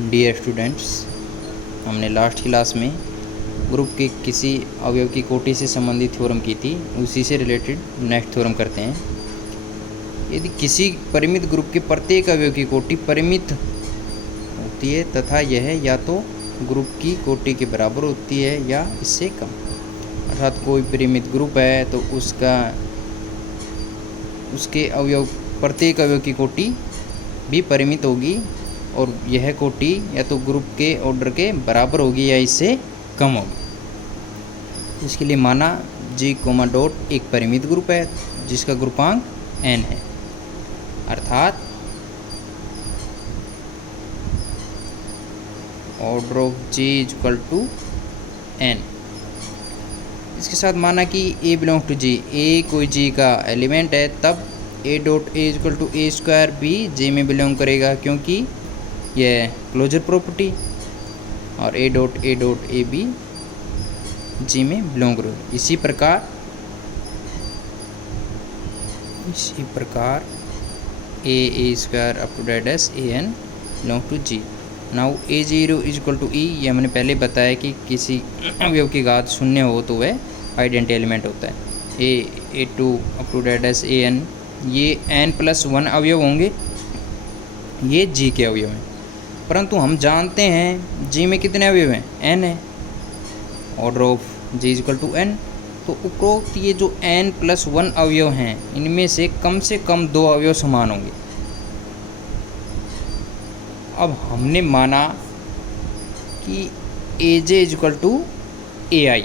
Dear students, हमने last class में group के किसी अवयव की कोटि से संबंधित थ्योरम की थी। उसी से रिलेटेड नेक्स्ट थ्योरम करते हैं। यदि किसी परिमित ग्रुप के प्रत्येक अवयव की कोटि परिमित होती है तथा यह या तो ग्रुप की कोटि के बराबर होती है या इससे कम, अर्थात कोई परिमित ग्रुप है तो उसके प्रत्येक अवयव की कोटि भी परिमित होगी और यह कोटि या तो ग्रुप के ऑर्डर के बराबर होगी या इससे कम होगी। इसके लिए माना G, डॉट एक परिमित ग्रुप है जिसका ग्रुपांक n है, अर्थात order of G equal to n। इसके साथ माना कि A belong to G, A कोई G का एलिमेंट है, तब A dot A equal to A square भी G में बिलोंग करेगा, क्योंकि यह क्लोजर प्रॉपर्टी, और A डॉट A भी G में बिलोंग करेगा। इसी प्रकार A square up to date s AN belong to G। Now A0 equal to E, ये हमने पहले बताया कि किसी अवयव की घात शून्य हो तो वह आइडेंटिटी एलिमेंट होता है। A2 up to date s AN, ये n+1 अवयव होंगे, ये G के अवयव हैं। परंतु हम जानते हैं G में कितने अवयव हैं, n है, order of G equal to n। तो उपरोक्त ये जो n+1 अवयव हैं इनमें से कम 2 अवयव समान होंगे। अब हमने माना कि AJ इक्वल टू AI,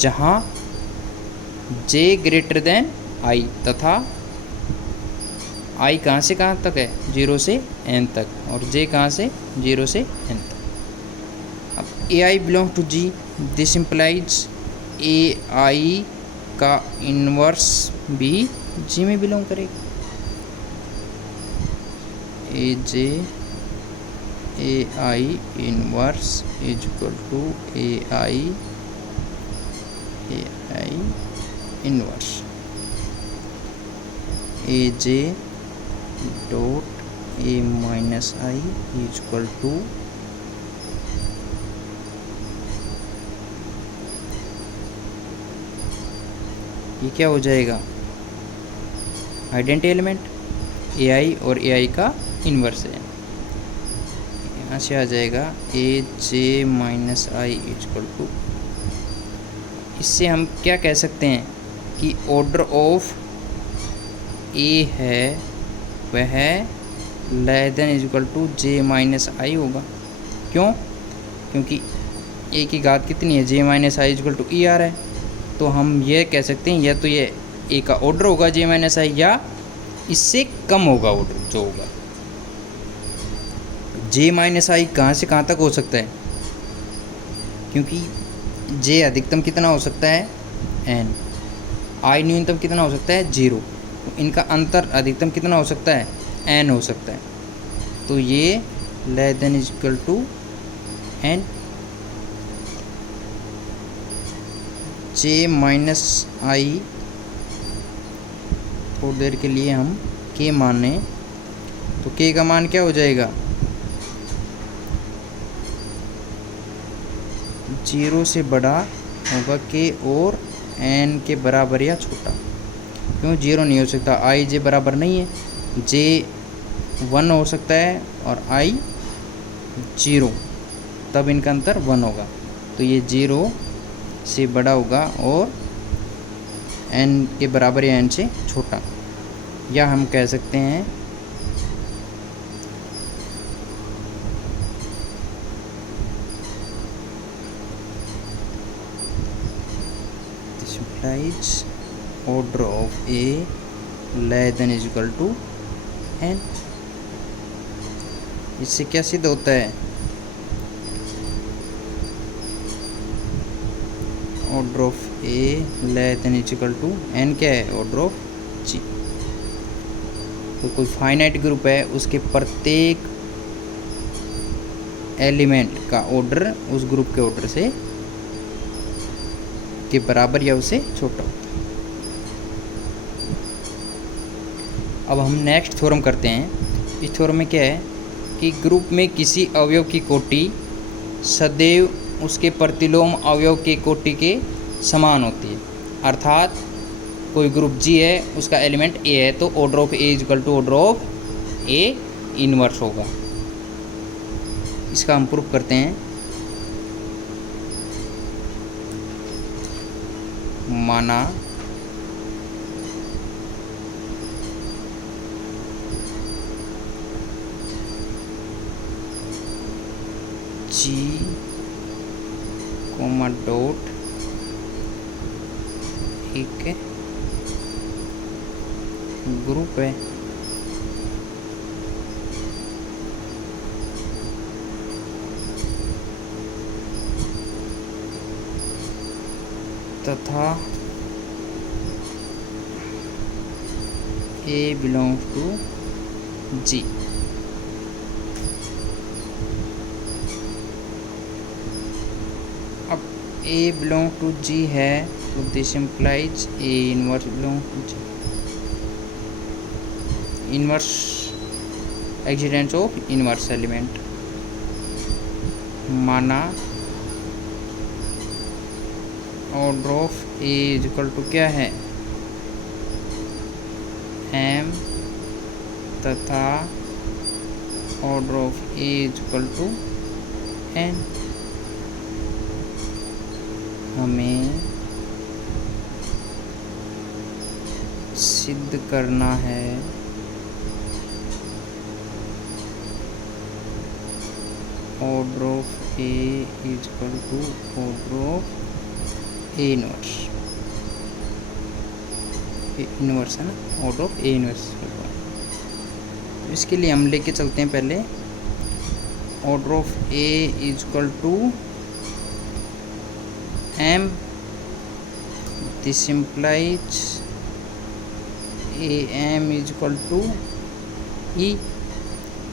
जहाँ J ग्रेटर देन I तथा I कहाँ से कहाँ तक है, 0 से n तक, और J कहाँ से 0 से n तक। अब AI belong to G, this implies AI का इन्वर्स भी G में बिलोंग करेगा। AI inverse is equal to AI inverse AJ dot A minus I is equal to ये क्या हो जाएगा, आइडेंटिटी एलिमेंट AI और AI का इन्वर्स है। यहाँ से आ जाएगा AJ minus I equal to, इससे हम क्या कह सकते हैं कि ऑर्डर ऑफ A है वह less than equal to J minus I होगा। क्यों? क्योंकि A की घात कितनी है, J minus I equal to ER है। तो हम ये कह सकते हैं या तो ये A का ऑर्डर होगा J माइनस I, या इससे कम होगा ऑर्डर जो होगा। J माइनस I कहाँ से कहाँ तक हो सकता है, क्योंकि J अधिकतम कितना हो सकता है n, I न्यूनतम कितना हो सकता है 0, तो इनका अंतर अधिकतम कितना हो सकता है n हो सकता है। तो ये less than equal to n। J minus I थोड़ी देर के लिए हम K माने, तो K का मान क्या हो जाएगा, 0 से बड़ा होगा K और n के बराबर या छोटा। क्यों 0 नहीं हो सकता, I J बराबर नहीं है, J 1 हो सकता है और I 0, तब इनका अंतर 1 होगा। तो ये 0 से बड़ा होगा और n के बराबर या n से छोटा, या हम कह सकते हैं this implies order of A less than is equal to n। इससे क्या सिद्ध होता है, order of A less than is equal to n क्या है, ऑर्डर ऑफ G। तो कोई फाइनाइट ग्रुप है, उसके प्रत्येक एलिमेंट का ऑर्डर उस ग्रुप के ऑर्डर से के बराबर या उससे छोटा होता है। अब हम नेक्स्ट थ्योरम करते हैं। इस थ्योरम में क्या है कि ग्रुप में किसी अवयव की कोटि सदैव उसके प्रतिलोम अवयव के कोटि के समान होती है। अर्थात कोई ग्रुप जी है, उसका एलिमेंट ए है, तो order of A equal to order of A inverse होगा। इसका हम प्रूफ करते हैं। माना जी कोमा डॉट एक ग्रुप है तथा A belongs to G। अब A belongs to G है तो दिस implies A inverse belongs to G। Inverse existence of inverse element. माना order of A equal to क्या है, एम, तथा order of A equal to n. हमें सिद्ध करना है order of A equal to order of A inverse. A inverse है ना, ऑर्डर ऑफ ए इनवर्स। तो इसके लिए हम लेके चलते हैं पहले order of A equal to M, this implies A M equal to E.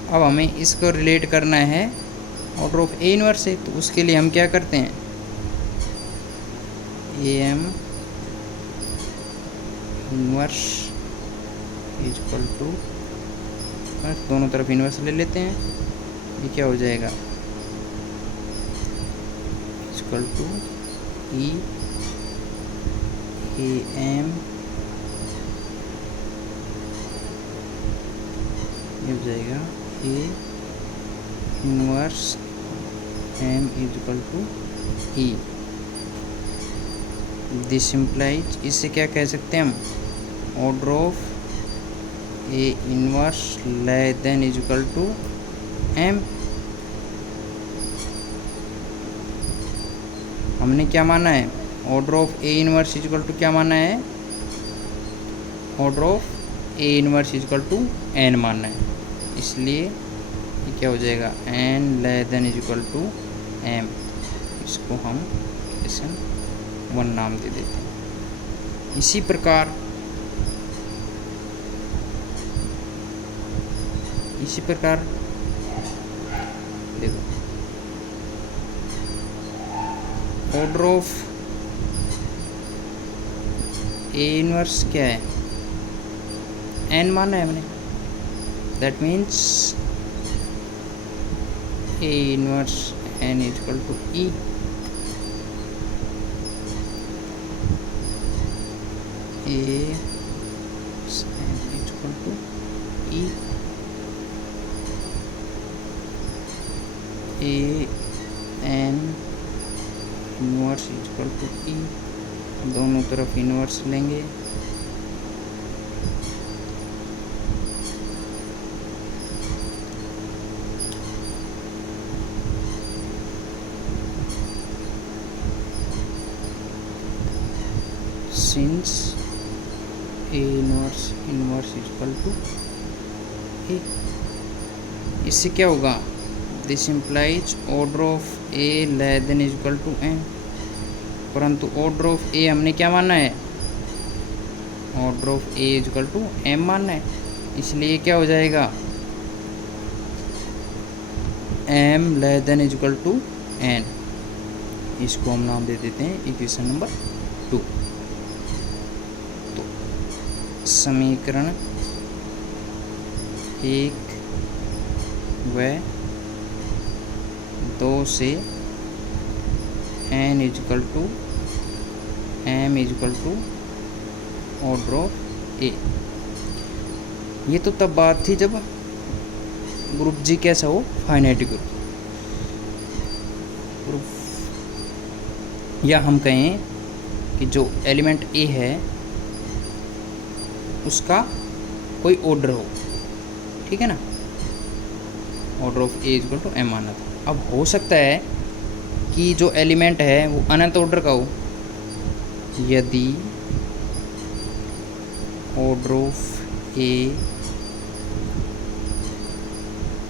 अब हमें इसको रिलेट करना है ऑर्डर ऑफ ए इनवर्स से, तो उसके लिए हम क्या करते हैं, A M inverse equal to, दोनों तरफ इनवर्स ले लेते हैं, ये क्या हो जाएगा, equal to E A M, ये हो जाएगा A inverse M equal to E. This implies, इससे क्या कह सकते हैं हम, order of A inverse less than equal to M. हमने क्या माना है, order of A inverse equal to क्या माना है, order of A inverse equal to N माना है। इसलिए ये क्या हो जाएगा, N less than equal to M. इसको हम इक्वेशन 1 नाम दे देते हैं। इसी प्रकार देखो, ऑर्डर ऑफ ए इनवर्स क्या है, एन माना है हमने, that means A inverse N equal to E. A equal to E, A N inverse equal to E, दोनों तरफ इनवर्स लेंगे, since A inverse equal to A. इससे क्या होगा, this implies order of A less than equal to N. परंतु order of A हमने क्या माना है, order of A equal to M मानना है। इसलिए क्या हो जाएगा, M less than equal to N. इसको हम नाम दे देते हैं इक्वेशन नंबर 2। समीकरण 1, वह 2 से n equal to m equal to order of A. ये तो तब बात थी जब ग्रुप जी कैसा हो, फाइनाइट ग्रुप। या हम कहें कि जो एलिमेंट ए है उसका कोई ऑर्डर हो, ठीक है ना, order of A equal to M आना था। अब हो सकता है कि जो एलिमेंट है वो अनंत ऑर्डर का हो। यदि ऑर्डर ऑफ ए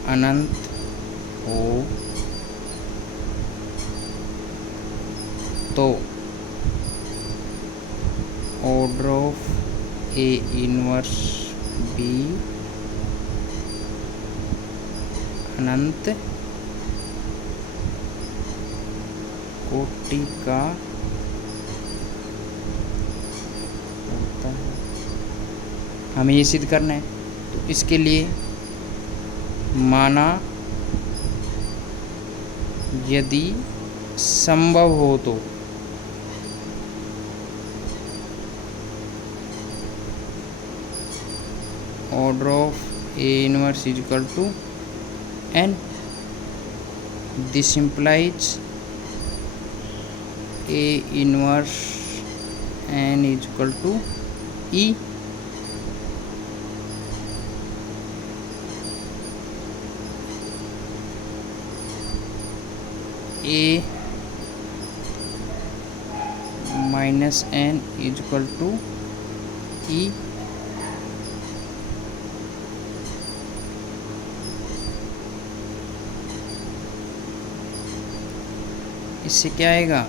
अनंत हो तो ऑर्डर ऑफ ए इनवर्स बी अनंत कोटि का होता है। हमें ये सिद्ध करना है, तो इसके लिए माना यदि संभव हो तो order of A inverse is equal to N. This implies A inverse N is equal to E. A minus N is equal to E. इससे क्या आएगा,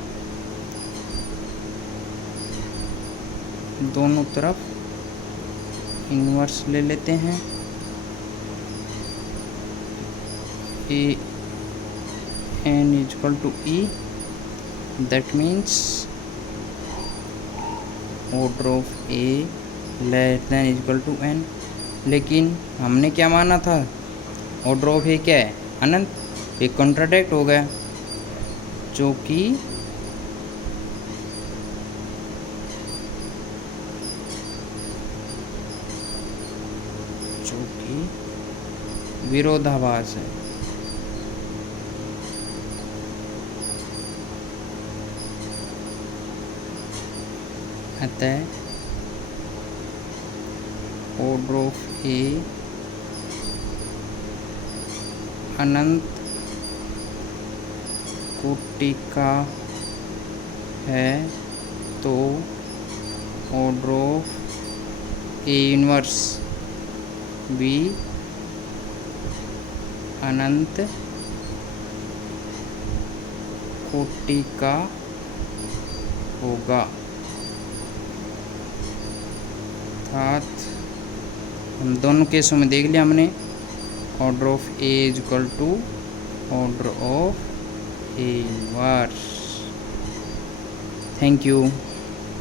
दोनों तरफ इनवर्स ले लेते हैं। A N is equal to E, that means order of A less than is equal to N. लेकिन हमने क्या माना था, ऑर्डर ऑफ ए क्या है, अनंत। एक कॉन्ट्राडिक्ट हो गया, जो कि विरोधाभास है। अतः ऑर्डर ऑफ ए अनंत कोटि का है तो ऑर्डर ऑफ ए इनवर्स भी अनंत कोटि का होगा। अर्थात हम दोनों केसों में देख लिया हमने, order of A is equal to order of A inverse. Thank you.